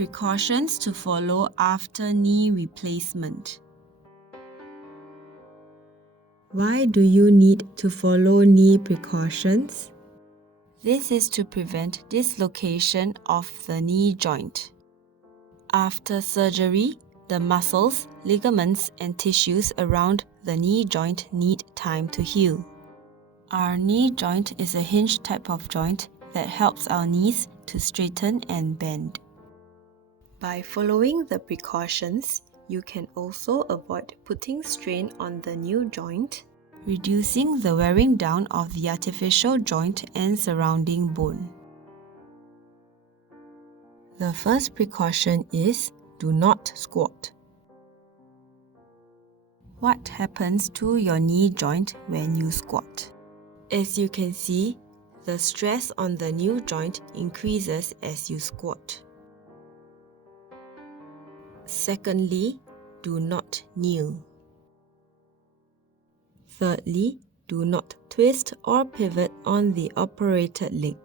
Precautions to follow after knee replacement. Why do you need to follow knee precautions? This is to prevent dislocation of the knee joint. After surgery, the muscles, ligaments, and tissues around the knee joint need time to heal. Our knee joint is a hinge type of joint that helps our knees to straighten and bend. By following the precautions, you can also avoid putting strain on the new joint, reducing the wearing down of the artificial joint and surrounding bone. The first precaution is do not squat. What happens to your knee joint when you squat? As you can see, the stress on the new joint increases as you squat. Secondly, do not kneel. Thirdly, do not twist or pivot on the operated leg.